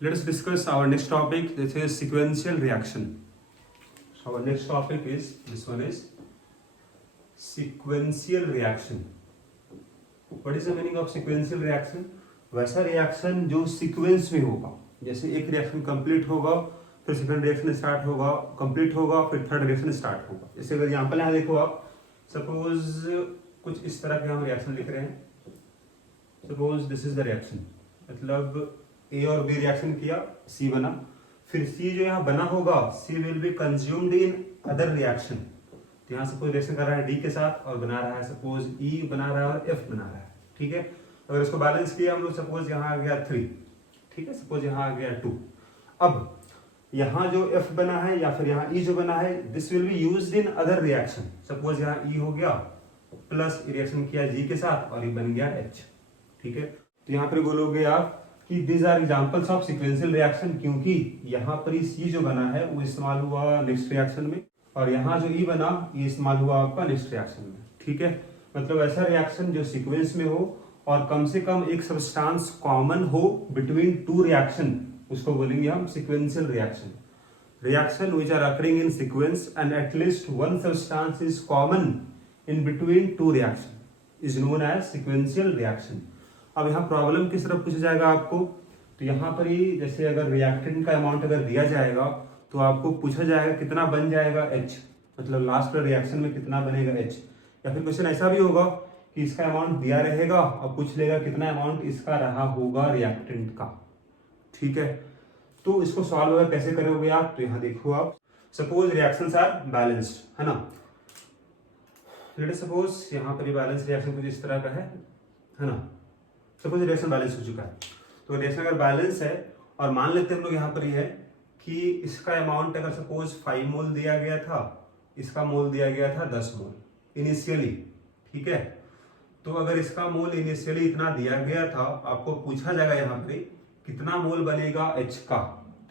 Let us discuss our next topic, this is sequential reaction. So our next topic is, this one is sequential reaction. What is the meaning of sequential reaction? वैसा reaction जो sequence में होगा, जैसे एक reaction complete होगा, फिर second reaction start होगा, complete होगा, फिर थर्ड रिएक्शन स्टार्ट होगा. जैसे अगर एग्जांपल यहाँ देखो आप, सपोज कुछ इस तरह के हम रिएक्शन लिख रहे हैं. Suppose this is the reaction, मतलब ए और बी रिएक्शन किया, सी बना, फिर सी जो यहाँ बना होगा, C will be consumed in other reaction. तो यहाँ सपोज रिएक्शन कर रहा है डी के साथ और बना रहा है सपोज ई बना रहा है और एफ बना रहा है. ठीक है, अगर इसको बैलेंस किया हम लोग, सपोज यहाँ आ गया 3, ठीक है, सपोज यहाँ आ गया 2. अब यहाँ जो एफ बना है या फिर यहाँ ई जो बना है, this will be used in other reaction. Suppose यहाँ ई हो गया प्लस रिएक्शन किया जी के साथ और ये बन गया एच. ठीक है, तो यहाँ पर बोलोगे आप कि these are examples of sequential reaction, क्योंकि यहाँ पर सी जो बना है वो इस्तेमाल हुआ नेक्स्ट रिएक्शन में, और यहाँ जो ई बना ये इस्तेमाल हुआ आपका नेक्स्ट रिएक्शन में. ठीक है, मतलब ऐसा रिएक्शन जो सीक्वेंस में हो और कम से कम एक सब्सटेंस कॉमन हो बिटवीन टू रिएक्शन, उसको बोलेंगे हम sequential reaction. Reaction which are occurring in sequence and at least one substance is common in between two reaction is known as sequential reaction. अब यहाँ प्रॉब्लम किस तरफ पूछा जाएगा आपको, तो यहाँ पर ही जैसे अगर रिएक्टेंट का अमाउंट अगर दिया जाएगा तो आपको पूछा जाएगा कितना बन जाएगा H, मतलब लास्ट रिएक्शन में कितना बनेगा H. या फिर क्वेश्चन ऐसा भी होगा कि इसका अमाउंट दिया रहेगा और पूछ लेगा कितना अमाउंट इसका रहा होगा रिएक्टेंट का. ठीक है, तो इसको सॉल्व अगर कैसे करोगे आप, तो यहाँ देखो आप, सपोज रिएक्शंस आर बैलेंस्ड है ना. लेट अस सपोज यहाँ पर बैलेंस रिएक्शन कुछ इस तरह का है ना. सपोज रिएक्शन बैलेंस हो चुका है, तो रिएक्शन अगर बैलेंस है और मान लेते हैं हम लोग यहाँ पर ये है कि इसका अमाउंट अगर सपोज 5 मोल दिया गया था, इसका मोल दिया गया था 10 मोल इनिशियली. ठीक है, तो अगर इसका मोल इनिशियली इतना दिया गया था, आपको पूछा जाएगा यहाँ पर कितना मोल बनेगा H का.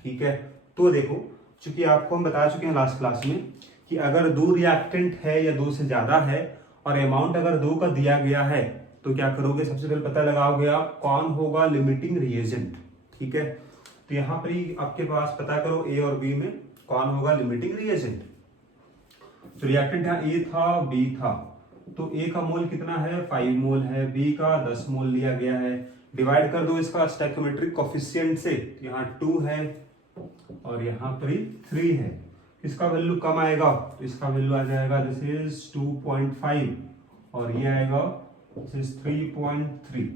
ठीक है, तो देखो, चूंकि आपको हम बता चुके हैं लास्ट क्लास में कि अगर 2 रिएक्टेंट है या 2 से ज्यादा है और अमाउंट अगर 2 का दिया गया है, तो क्या करोगे, सबसे पहले पता लगाओगे आप कौन होगा लिमिटिंग रिएजेंट. ठीक है, तो यहाँ पर ही आपके पास पता करो ए और बी में कौन होगा लिमिटिंग रिएजेंट. तो रिएक्टेंट यहाँ ए था बी था, तो ए का मोल कितना है 5 मोल है, बी का 10 मोल लिया गया है. डिवाइड कर दो इसका स्टोइकियोमेट्रिक कोफिशिएंट से, यहाँ 2 है और यहाँ पर ही 3 है. इसका वैल्यू कम आएगा तो इसका वैल्यू आ जाएगा दिस इज 2.5 और ये आएगा दिस इज 3.3.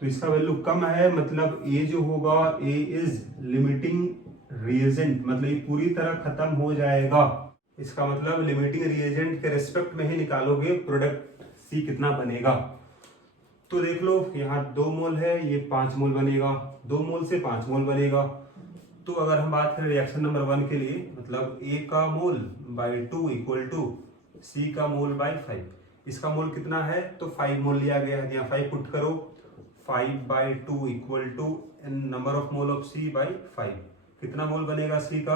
तो इसका वैल्यू कम है, मतलब ए जो होगा ए इज लिमिटिंग रिएजेंट, मतलब ये पूरी तरह खत्म हो जाएगा. इसका मतलब लिमिटिंग रिएजेंट के रिस्पेक्ट में ही निकालोगे प्रोडक्ट सी कितना बनेगा. तो देख लो यहाँ 2 मोल है, ये 5 मोल बनेगा, 2 मोल से 5 मोल बनेगा. तो अगर हम बात करें रिएक्शन नंबर 1 के लिए, मतलब ए का मोल बाई 2 इक्वल टू सी का मोल बाई 5. इसका मोल कितना है, तो 5 मोल लिया गया है, यहाँ 5 पुट करो, 5/2 equal to number of mole of C by 5. कितना मोल बनेगा सी का,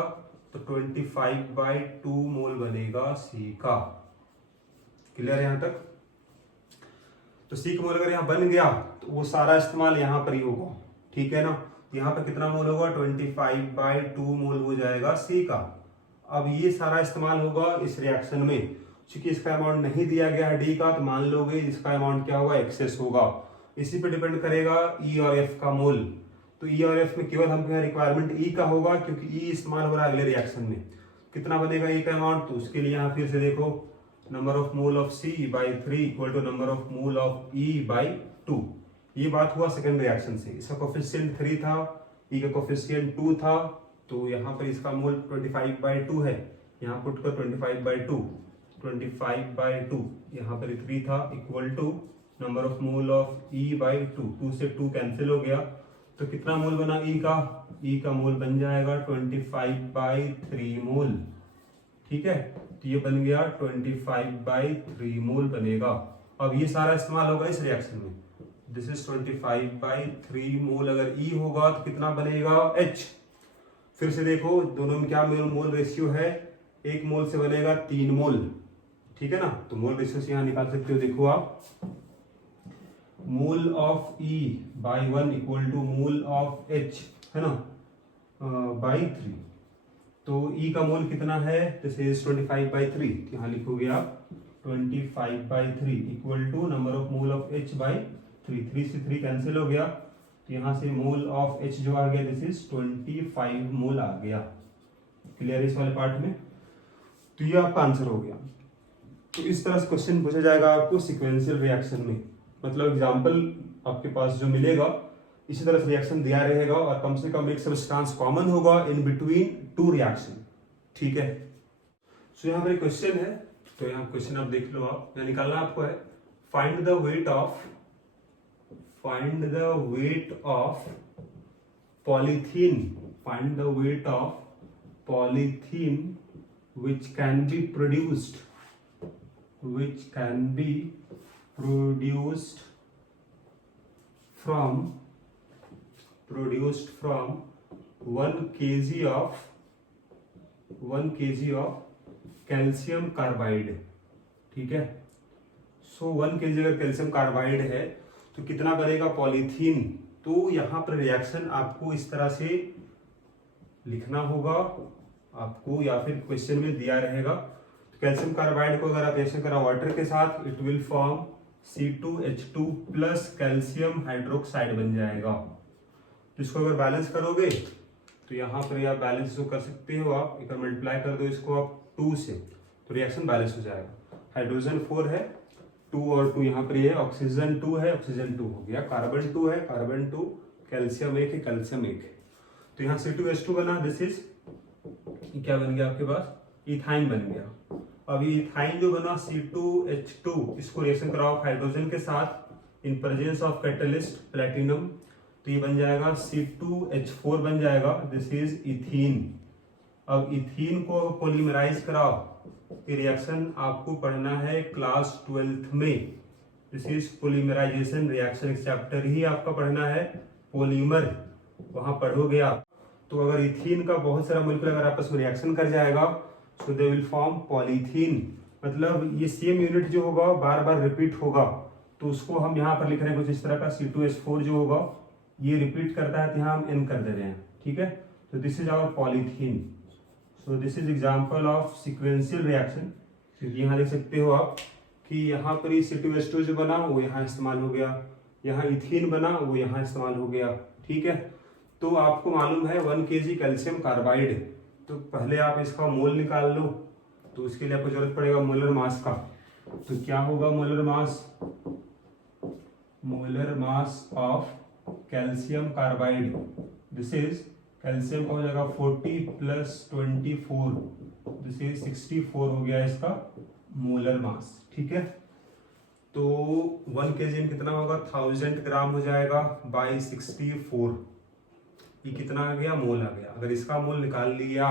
तो 25/2 मोल बनेगा सी का. क्लियर है यहाँ तक. तो सी का मोल अगर यहाँ बन गया तो वो सारा इस्तेमाल यहाँ पर ही होगा. ठीक है ना, यहाँ पर कितना मोल होगा, 25/2 मोल हो जाएगा सी का. अब ये सारा इस्तेमाल होगा इस रिएक्शन में. क्योंकि इसका अमाउंट नहीं दिया गया है डी का, तो मान लोगे इसका अमाउंट क्या होगा, एक्सेस होगा. इसी पे डिपेंड करेगा ई और एफ का मोल. तो ई और एफ में केवल हमको रिक्वायरमेंट ई का होगा, क्योंकि ई इस्तेमाल हो रहा है अगले रिएक्शन में. कितना बनेगा ई का अमाउंट, तो उसके लिए यहाँ फिर से देखो, number of mole of C by 3 equal to number of mole of E by 2. ये बात हुआ सेकंड रिएक्शन से. इसका कोफिशिएंट 3 था, ई का कोफिशिएंट 2 था, तो यहाँ पर इसका मोल 25/2 है, यहाँ पुट कर 25/2, 25/2 यहाँ पर 3 था equal to number of mole of E by 2. 2 से 2 कैंसिल हो गया, तो कितना मोल बना ई का, ई का मोल बन जाएगा 25/3 मोल. ठीक है, तो ये बन गया 25/3 मोल बनेगा. अब ये सारा इस्तेमाल होगा इस रिएक्शन में. दिस इज 25/3 मोल. अगर ई होगा तो कितना बनेगा H. फिर से देखो दोनों में क्या मोल रेशियो है, 1 मोल से बनेगा 3 मोल. ठीक है ना, तो मोल रेशियो से यहाँ निकाल सकते हो. देखो आप, mole of E by 1 equal to mole of H है ना. बाई 3। तो E का मोल कितना है, दिस इज 25/3। यहाँ लिखोगे आप 25/3 equal to number of mole of H by 3। 3 से 3 कैंसिल हो गया, तो यहाँ से मोल ऑफ H जो आ गया दिस इज 25 मोल आ गया। क्लियर इस वाले पार्ट में? तो ये आपका आंसर हो गया। तो इस तरह से क्वेश्चन पूछा जाएगा आपको सिक्वेंशियल रिएक्शन में, मतलब एग्जाम्पल आपके पास जो मिलेगा इसी तरह से रिएक्शन दिया रहेगा और कम से कम एक सब्सटेंस कॉमन होगा इन बिटवीन टू रिएक्शन। ठीक है, सो यहाँ पर क्वेश्चन है, तो यहाँ क्वेश्चन आप देख लो, आप यहाँ निकालना आपको है find the weight of polythene, find the weight of polythene which can be produced from 1 kg of calcium carbide. ठीक है, सो 1 kg अगर कैल्शियम कार्बाइड है तो कितना बनेगा पॉलीथीन। तो यहाँ पर रिएक्शन आपको इस तरह से लिखना होगा आपको, या फिर क्वेश्चन में दिया रहेगा। तो कैल्शियम कार्बाइड को अगर आप ऐसे करा वाटर के साथ, it will form C2H2 plus calcium hydroxide बन जाएगा। तो इसको अगर बैलेंस करोगे तो यहाँ पर आप बैलेंस जो कर सकते हो, आप एक मल्टीप्लाई कर दो इसको आप 2 से, तो रिएक्शन बैलेंस हो जाएगा। हाइड्रोजन 4 है, 2 और 2 यहाँ पर ये है, ऑक्सीजन 2 है, ऑक्सीजन 2 हो गया, कार्बन 2 है, कार्बन 2, कैल्शियम 1 है, कैल्शियम 1 है। तो यहाँ C2H2 बना, दिस इज क्या बन गया आपके पास, इथाइन बन गया। अब ये इथाइन जो बना C2H2, इसको रिएक्शन कराओ हाइड्रोजन के साथ in presence of catalyst platinum, तो ये बन जाएगा C2H4 बन जाएगा, दिस इज इथीन। अब इथीन को पॉलीमराइज कराओ, ये रिएक्शन आपको पढ़ना है क्लास 12th में, this is polymerisation reaction, chapter ही आपका पढ़ना है पॉलीमर, वहां पढ़ोगे आप। तो अगर इथीन का बहुत सारा मॉलिक्यूल अगर आपस में रिएक्शन कर जाएगा सो दे विल फॉर्म पॉलीथीन, मतलब ये सेम यूनिट जो होगा बार बार रिपीट होगा, तो उसको हम यहाँ पर लिख रहे हैं कुछ इस तरह का, C2H4 जो होगा ये रिपीट करता है तो यहाँ हम N कर दे रहे हैं। ठीक है, तो this is our polythene. So this is example of sequential reaction. यहाँ देख सकते हो आप कि यहाँ पर ये C2H2 जो बना वो यहाँ इस्तेमाल हो गया, यहाँ इथीन बना वो यहाँ इस्तेमाल हो गया। ठीक है, तो आपको मालूम है 1 kg कैल्शियम कार्बाइड, तो पहले आप इसका मोल निकाल लो, तो उसके लिए आपको जरूरत पड़ेगा मोलर मास का। तो क्या होगा molar mass of calcium carbide, this is calcium का हो जाएगा 40 प्लस 24, दिस इज 64 हो गया इसका मोलर मास। ठीक है, तो 1 kg में कितना होगा, 1000 ग्राम हो जाएगा बाई 64, ये कितना आ गया, मोल आ गया। अगर इसका मोल निकाल लिया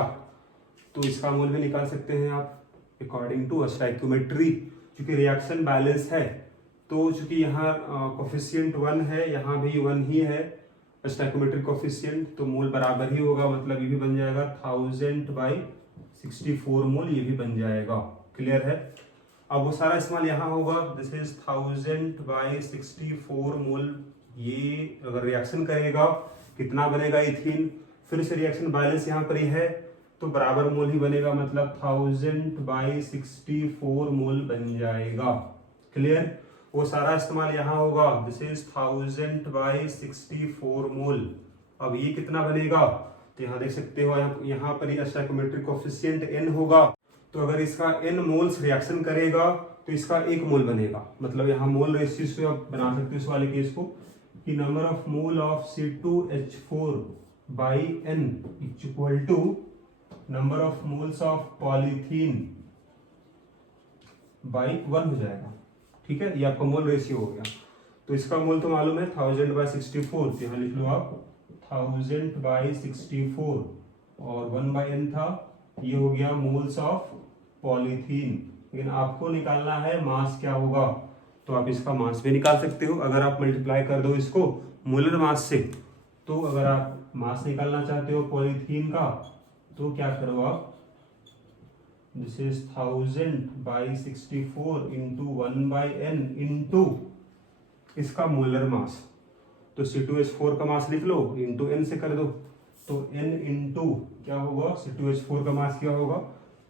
तो इसका मोल भी निकाल सकते हैं आप अकॉर्डिंग टू स्टोइकियोमेट्री, क्योंकि रिएक्शन बैलेंस है, तो चूंकि यहाँ कोफिशिएंट 1 है, यहाँ भी 1 ही है स्टोइकियोमेट्रिक कोफिशिएंट, तो मोल बराबर ही होगा, मतलब ये भी बन जाएगा 1000/64 मोल, ये भी बन जाएगा। क्लियर है, अब वो सारा इस्तेमाल यहाँ होगा, दिस इज 1000/64 मोल। ये अगर रिएक्शन करेगा कितना बनेगा इथीन, फिर से रिएक्शन बैलेंस यहाँ पर ही है तो बराबर मोल ही बनेगा, मतलब 1000/64 मोल बन जाएगा। क्लियर, वो सारा इस्तेमाल यहाँ होगा, दिस इज 1000/64 मोल। अब ये कितना बनेगा, तो यहाँ देख सकते हो यहाँ पर ही स्टोइकियोमेट्रिक कोफिशिएंट n होगा, तो अगर इसका n मोल्स रिएक्शन करेगा तो इसका 1 मोल बनेगा, मतलब यहाँ मोल रेशियो से आप बना सकते हो इस वाले केस को कि number of mole of C2H4/N is equal to number of moles of polythene by 1 हो जाएगा। ठीक है, ये आपका मोल रेशियो हो गया। तो इसका मोल तो मालूम है 1000/64, तो यहाँ लिख लो आप 1000/64 और 1/N था, ये हो गया मोल्स ऑफ पॉलीथीन। लेकिन आपको निकालना है मास क्या होगा, तो आप इसका मास भी निकाल सकते हो अगर आप मल्टीप्लाई कर दो इसको मोलर मास से। तो अगर आप मास निकालना चाहते हो पॉलीथीन का तो क्या करो आप, this is 1000/64 into 1/N into इसका मोलर मास, तो C2H4 का मास लिख लो इंटू N से कर दो, तो तो n इंटू क्या होगा, C2H4 का मास क्या होगा,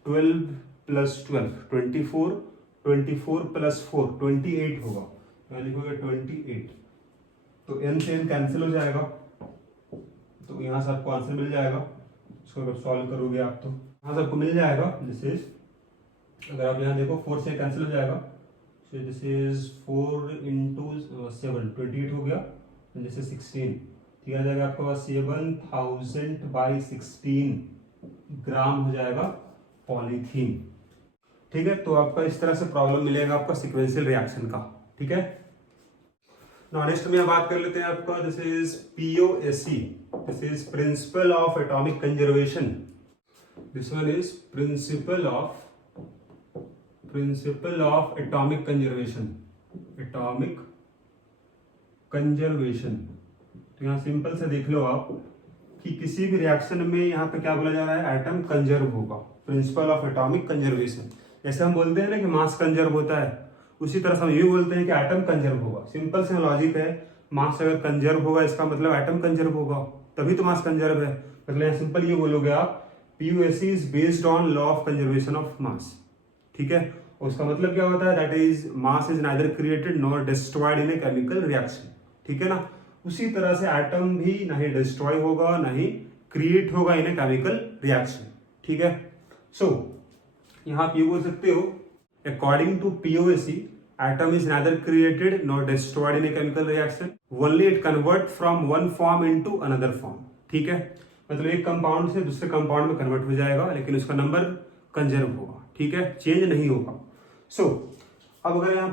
12 प्लस 12 24, 24 प्लस 4 28 होगा, यहाँ लिखोगे 28। तो n से n कैंसिल हो जाएगा, तो यहाँ से आपको आंसर मिल जाएगा। इसको अगर सॉल्व करोगे आप तो यहाँ से आपको मिल जाएगा, दिस इज, अगर आप यहाँ देखो 4 से कैंसिल हो जाएगा, सो दिस इज 4 इंटू 7 28 हो गया, दिस इज 16, ठीक आ जाएगा आपके पास 7000/16 ग्राम हो जाएगा पॉलीथीन। ठीक है, तो आपका इस तरह से प्रॉब्लम मिलेगा आपका सीक्वेंशियल रिएक्शन का। ठीक है, नाउ नेक्स्ट में बात कर लेते हैं आपका, this is POSE, this is principle of atomic conservation. This one is principle of atomic conservation, atomic conservation. तो यहाँ सिंपल से देख लो आप कि किसी भी रिएक्शन में यहाँ पे क्या बोला जा रहा है, एटम कंजर्व होगा, प्रिंसिपल ऑफ एटॉमिक कंजर्वेशन। जैसे हम बोलते हैं ना कि मास कंजर्व होता है, उसी तरह से हम ये बोलते हैं कि एटम कंजर्व होगा। सिंपल से लॉजिक है, मास अगर कंजर्व होगा इसका मतलब एटम कंजर्व होगा, तभी तो मास कंजर्व है। मतलब यहाँ सिंपल ये बोलोगे आप, POSE is based on law of conservation of mass. ठीक है, उसका मतलब क्या होता है, that is mass is neither created nor destroyed in a chemical reaction. ठीक है ना, उसी तरह से एटम भी ना ही डिस्ट्रॉय होगा ना ही क्रिएट होगा इन ए केमिकल रिएक्शन। ठीक है, सो यहाँ आप ये बोल सकते हो, according to POSE atom is neither created nor destroyed in a chemical reaction, only it convert from one form into another form. ठीक है, मतलब एक कंपाउंड से दूसरे कंपाउंड में कन्वर्ट हो जाएगा, लेकिन उसका नंबर कंजर्व होगा। ठीक है, चेंज नहीं होगा। सो अब अगर यहाँ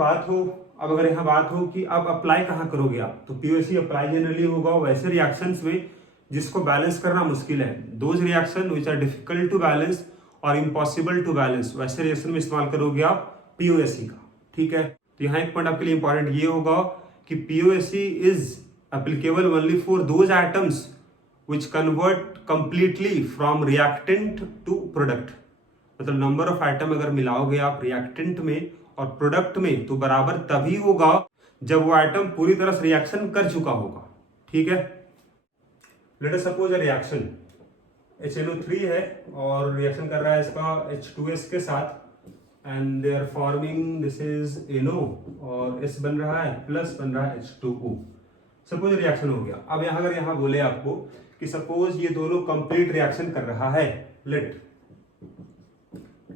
बात हो कि अब अप्लाई कहाँ करोगे आप, तो POSE अप्लाई जनरली होगा वैसे रिएक्शंस में जिसको बैलेंस करना मुश्किल है, those reaction which are difficult to balance और इम्पॉसिबल टू बैलेंस, वैसे रिएक्शन में इस्तेमाल करोगे आप POSE का। ठीक है, तो यहाँ एक पॉइंट आपके लिए इंपॉर्टेंट ये होगा कि POSE is applicable only for those atoms which convert completely from reactant to product. मतलब नंबर ऑफ आइटम अगर मिलाओगे आप रिएक्टेंट में और प्रोडक्ट में, तो बराबर तभी होगा जब वो आइटम पूरी तरह से रिएक्शन कर चुका होगा। ठीक है, let us suppose a reaction HNO3 है और रिएक्शन कर रहा है इसका H2S के साथ, and they are forming, this is NO और S बन रहा है प्लस बन रहा है H2O। सपोज रिएक्शन हो गया। अब यहाँ अगर यहाँ बोले आपको कि सपोज ये दोनों कंप्लीट रिएक्शन कर रहा है, late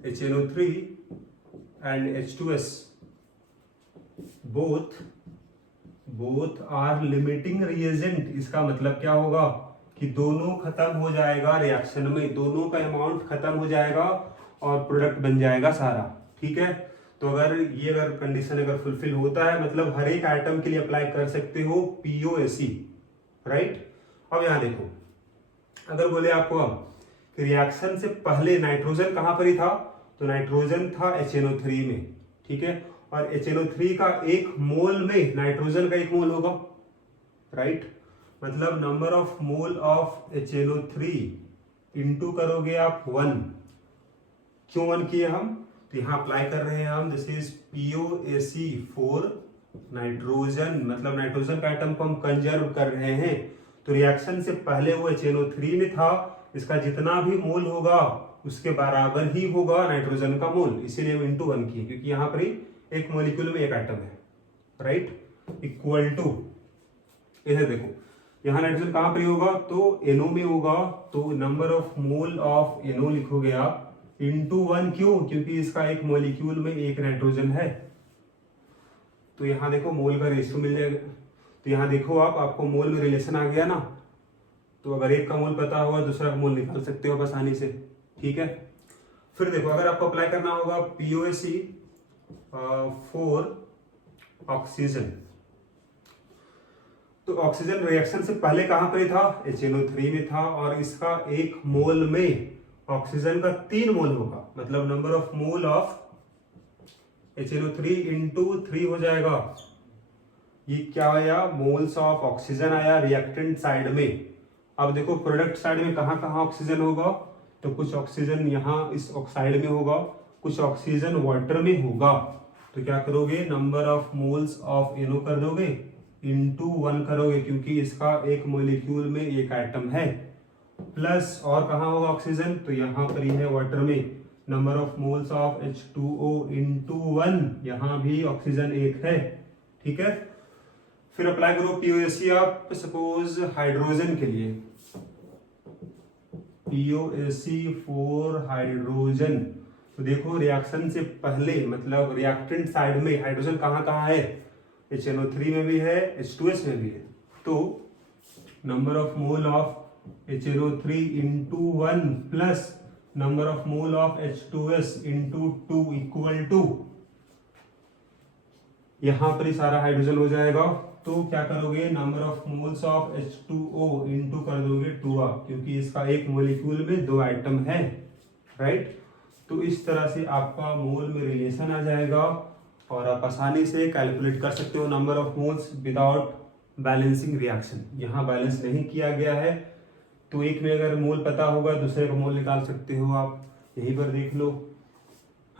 HNO3 and H2S both are limiting reagent। इसका मतलब क्या होगा कि दोनों खत्म हो जाएगा रिएक्शन में, दोनों का अमाउंट खत्म हो जाएगा और प्रोडक्ट बन जाएगा सारा। ठीक है, तो अगर कंडीशन अगर फुलफिल होता है, मतलब हर एक आइटम के लिए अप्लाई कर सकते हो POSE, राइट। अब यहां देखो, अगर बोले आपको अब कि रिएक्शन से पहले नाइट्रोजन कहां पर ही था, तो नाइट्रोजन था HNO3 में। ठीक है, और HNO3 का एक मोल में नाइट्रोजन का एक मोल होगा, राइट। मतलब number of mole of HNO3 into करोगे आप 1। क्यों 1 किए हम, तो यहां अप्लाई कर रहे हैं हम, this is POSE for nitrogen. मतलब नाइट्रोजन का आइटम को हम कंजर्व कर रहे हैं, तो रिएक्शन से पहले वो HNO3 में था, इसका जितना भी मोल होगा उसके बराबर ही होगा नाइट्रोजन का मोल, इसीलिए हम इंटू 1 किए, क्योंकि यहाँ पर एक मॉलिक्यूल में एक आइटम है, राइट। इक्वल टू, इधर देखो यहाँ नाइट्रोजन कहां पर होगा, तो NO में होगा, तो number of mole of NO लिखोगे आप इंटू 1। क्यों, क्योंकि इसका एक मॉलिक्यूल में एक नाइट्रोजन है, तो यहाँ देखो मोल का रेशियो मिल जाएगा। तो यहाँ देखो आपको मोल में रिलेशन आ गया ना, तो अगर एक का मोल पता होगा दूसरा का मोल निकाल सकते हो आसानी से। ठीक है, फिर देखो अगर आपको अप्लाई करना होगा POSE फॉर ऑक्सीजन, तो ऑक्सीजन रिएक्शन से पहले कहां पर था, HNO3 में था, और इसका एक मोल में ऑक्सीजन का 3 मोल होगा, मतलब number of mole of HNO3 into 3 हो जाएगा। ये क्या आया, मोल्स ऑफ ऑक्सीजन आया रिएक्टेंट साइड में। अब देखो प्रोडक्ट साइड में कहां कहां ऑक्सीजन होगा, तो कुछ ऑक्सीजन यहाँ इस ऑक्साइड में होगा, कुछ ऑक्सीजन वाटर में होगा। तो क्या करोगे, number of moles of NO कर दोगे इंटू 1 करोगे, क्योंकि इसका एक मॉलिक्यूल में एक आइटम है। प्लस और कहाँ होगा ऑक्सीजन, तो यहाँ पर ही है वाटर में, number of moles of H2O into 1, यहाँ भी ऑक्सीजन एक है, ठीक है। फिर अप्लाई करो POAC आप सपोज हाइड्रोजन के लिए, POAC फॉर हाइड्रोजन। तो देखो रिएक्शन से पहले मतलब रिएक्टेंट साइड में हाइड्रोजन कहाँ कहाँ है, HNO3 में भी है, H2S में भी है। तो number of mole of HNO3 into 1 plus number of mole of H2S into 2 equal to, यहां पर ही सारा हाइड्रोजन हो जाएगा। तो क्या करोगे, number of moles of H2O into कर दोगे 2 क्योंकि इसका एक मोलिक्यूल में 2 आइटम है, राइट। तो इस तरह से आपका मोल में रिलेशन आ जाएगा और आप आसानी से कैलकुलेट कर सकते हो number of moles without balancing reaction. यहाँ बैलेंस नहीं किया गया है तो एक में अगर मोल पता होगा दूसरे का मोल निकाल सकते हो आप, यहीं पर देख लो,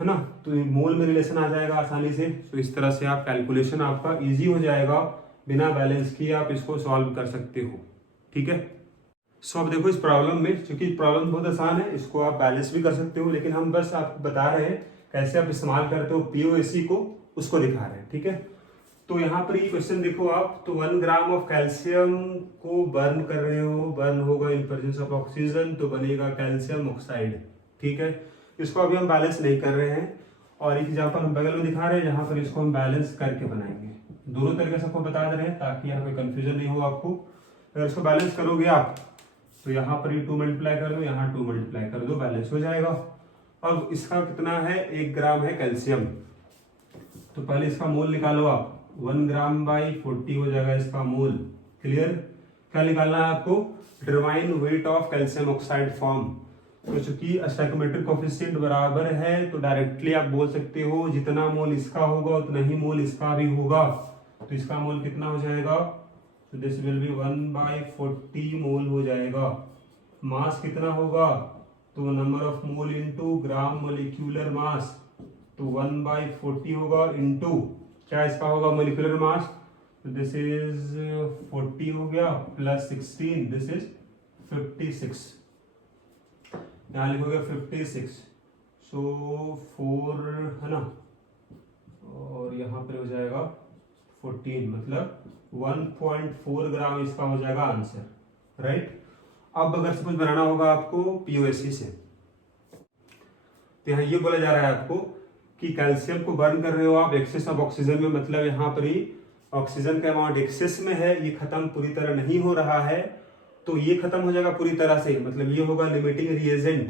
है ना। तो मोल में रिलेशन आ जाएगा आसानी से। तो इस तरह से आप कैलकुलेशन आपका इजी हो जाएगा, बिना बैलेंस किए आप इसको सॉल्व कर सकते हो, ठीक है। सो अब देखो इस प्रॉब्लम में, क्योंकि प्रॉब्लम बहुत आसान है, इसको आप बैलेंस भी कर सकते हो, लेकिन हम बस आपको बता रहे हैं कैसे आप इस्तेमाल करते हो POAC को, उसको दिखा रहे हैं, ठीक है। तो यहाँ पर ये क्वेश्चन देखो आप, तो 1 ग्राम ऑफ कैल्शियम को बर्न कर रहे हो, बर्न होगा इन प्रेजेंस ऑफ ऑक्सीजन, तो बनेगा कैल्शियम ऑक्साइड, ठीक है। इसको अभी हम बैलेंस नहीं कर रहे हैं और एक एग्जाम्पल हम बगल में दिखा रहे हैं जहां पर इसको हम बैलेंस करके बनाएंगे। दोनों तरीके से आपको बता दे रहे हैं ताकि यहाँ कोई कंफ्यूजन नहीं हो आपको। अगर इसको बैलेंस करोगे आप तो यहाँ पर 2 मल्टीप्लाई कर दो, यहाँ 2 मल्टीप्लाई कर दो, बैलेंस हो जाएगा। अब इसका कितना है, 1 ग्राम है कैल्शियम, तो पहले इसका मोल निकालो आप, 1 ग्राम बाई 40 हो जाएगा इसका मोल, क्लियर। क्या निकालना है आपको, determine weight of calcium oxide form. तो चूंकि स्टोइकोमेट्रिक कोएफिशिएंट बराबर है तो डायरेक्टली आप बोल सकते हो जितना मोल इसका होगा उतना ही मोल इसका भी होगा। तो इसका मोल कितना हो जाएगा, तो दिस विल बी 1/40 मोल हो जाएगा। मास कितना होगा, तो number of mole into gram molecular mass, तो 1/40 होगा इनटू क्या इसका होगा मोलिकुलर मास, तो दिस इज 40 हो गया प्लस 16, दिस इज 56, यहाँ लिखोगे 56, सो 4 है ना, और यहाँ पर हो जाएगा 14, मतलब 1.4 ग्राम इसका हो जाएगा आंसर, राइट। अब अगर सपोज बनाना होगा आपको POAC से, तो यहाँ ये बोला जा रहा है आपको कि कैल्शियम को बर्न कर रहे हो आप एक्सेस ऑफ ऑक्सीजन में, मतलब यहाँ पर ही ऑक्सीजन का अमाउंट एक्सेस में है, ये खत्म पूरी तरह नहीं हो रहा है, तो ये खत्म हो जाएगा पूरी तरह से, मतलब ये होगा लिमिटिंग रिएजेंट।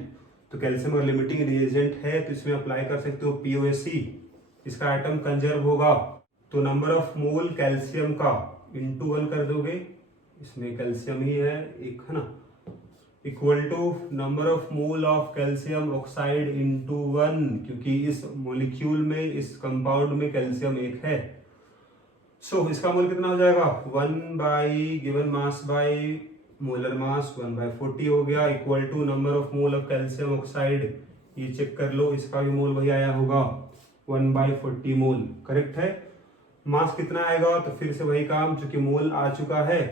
तो कैल्शियम अगर लिमिटिंग रिएजेंट है तो इसमें अप्लाई कर सकते हो POAC, इसका आइटम कंजर्व होगा, तो नंबर ऑफ मोल कैल्शियम का इंटू 1 कर दोगे, इसमें कैल्शियम ही है एक, है ना, equal to number of mole of calcium oxide into 1, क्योंकि इस मोलिक्यूल में इस कंपाउंड में कैल्शियम एक है। सो इसका मोल कितना हो जाएगा, 1 by given mass by molar mass 1/40 हो गया, equal to number of mole of calcium oxide, ये चेक कर लो, इसका भी मोल वही आया होगा 1/40 मोल, करेक्ट है। मास कितना आएगा, तो फिर से वही काम, चूंकि मोल आ चुका है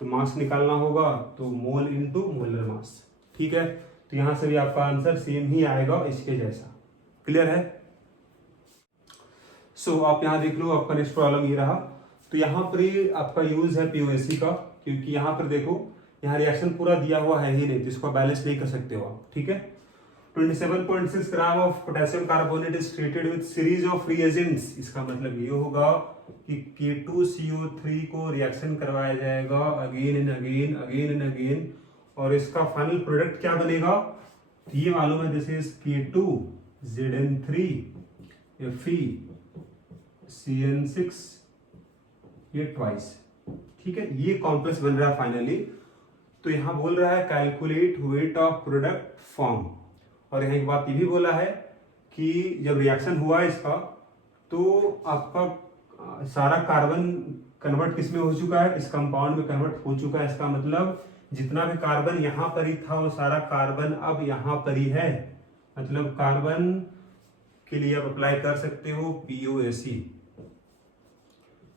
तो मास निकालना होगा, तो मोल इनटू मोलर मास, ठीक है। तो यहां से भी आपका आंसर सेम ही आएगा इसके जैसा, क्लियर है। सो आप यहां देख लो, आपका नेक्स्ट प्रॉब्लम ये रहा। तो यहाँ पर ही आपका यूज है POAC का, क्योंकि यहाँ पर देखो यहाँ रिएक्शन पूरा दिया हुआ है ही नहीं, तो इसको बैलेंस नहीं कर सकते हो आप, ठीक है। 27.6 gram of potassium carbonate is treated with series of reagents, इसका मतलब ये होगा कि K2CO3 को रिएक्शन करवाया जाएगा again and again, again and again, और इसका फाइनल प्रोडक्ट क्या बनेगा, तो ये मालूम है, दिस इज K2ZN3 FeCN6, ये ट्वाइस, ठीक है, ये कॉम्प्लेक्स बन रहा है फाइनली। तो यहां बोल रहा है calculate weight of product form, और यहाँ एक बात ये भी बोला है कि जब रिएक्शन हुआ इसका तो आपका सारा कार्बन कन्वर्ट किस में हो चुका है, इस कंपाउंड में कन्वर्ट हो चुका है। इसका मतलब जितना भी कार्बन यहाँ पर ही था वो सारा कार्बन अब यहाँ पर ही है, मतलब कार्बन के लिए आप अप्लाई कर सकते हो POAC।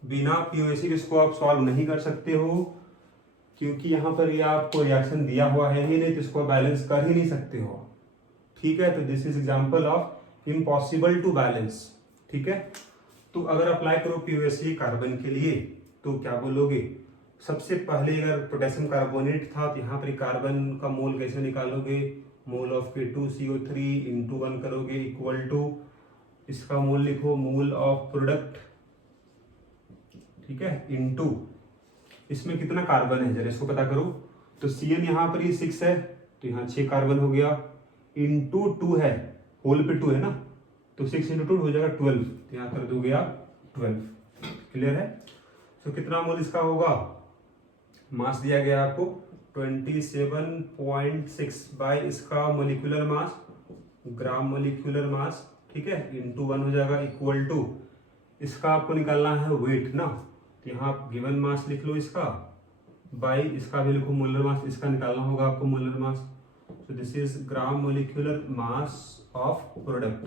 बिना POAC इसको आप सॉल्व नहीं कर सकते हो, क्योंकि यहाँ पर ये आपको रिएक्शन दिया हुआ है ही नहीं, तो इसको बैलेंस कर ही नहीं सकते हो। ठीक है, तो this is example of impossible to balance. ठीक है, तो अगर अप्लाई करो पीओएससी कार्बन के लिए तो क्या बोलोगे? सबसे पहले अगर पोटेशियम कार्बोनेट था तो यहाँ पर कार्बन का मोल कैसे निकालोगे? मोल ऑफ K2CO3 इंटू 1 करोगे इक्वल टू इसका मोल लिखो, मोल ऑफ प्रोडक्ट, ठीक है, इंटू इसमें कितना कार्बन है जरा इसको पता करो। तो CN यहाँ पर ये 6 है तो यहाँ 6 कार्बन हो गया, इंटू 2 है, होल पे 2 है ना, तो 6 इंटू 2 हो जाएगा 12, तो यहाँ कर दोगे आप 12। क्लियर है? तो कितना मोल इसका होगा? मास दिया गया आपको 27.6 बाय इसका molecular mass, gram molecular mass, ठीक है, इंटू 1 हो जाएगा इक्वल टू इसका आपको निकालना है वेट ना, तो यहाँ गिवन मास लिख लो इसका, बाई इसका भी लिखो मोलर मास, इसका निकालना होगा आपको molar mass. So this is gram molecular mass of product.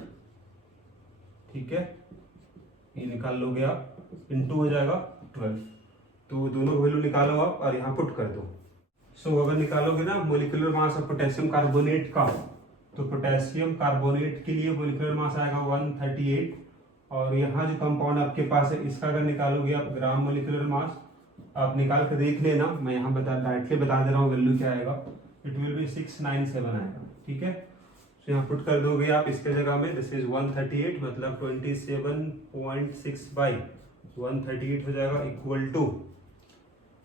ठीक है, ये निकाल लोगे आप, इंटू हो जाएगा 12, तो दोनों वैल्यू निकालो आप और यहाँ पुट कर दो। सो अगर निकालोगे ना molecular mass of potassium carbonate का, तो पोटेशियम कार्बोनेट के लिए मोलिकुलर मास आएगा 138, और यहाँ जो कंपाउंड आपके पास है इसका अगर निकालोगे आप ग्राम मोलिकुलर मास, आप निकाल कर देख लेना, मैं यहाँ डायरेक्टली बता दे रहा हूँ वैल्यू क्या आएगा, इट विल बी 697 आएगा। ठीक है, तो यहाँ पुट कर दोगे आप इसके जगह में, दिस इज 138 मतलब 27.6 बाई 138 हो जाएगा equal to,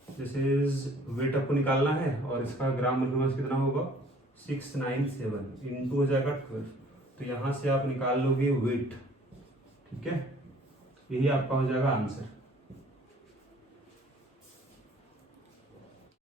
this is weight आपको निकालना है और इसका ग्राम मोलिकुलर मास कितना होगा 697 इंटू हो जाएगा 12, तो यहाँ से आप निकाल लोगे वेट। ठीक है, यही आपका हो जाएगा आंसर।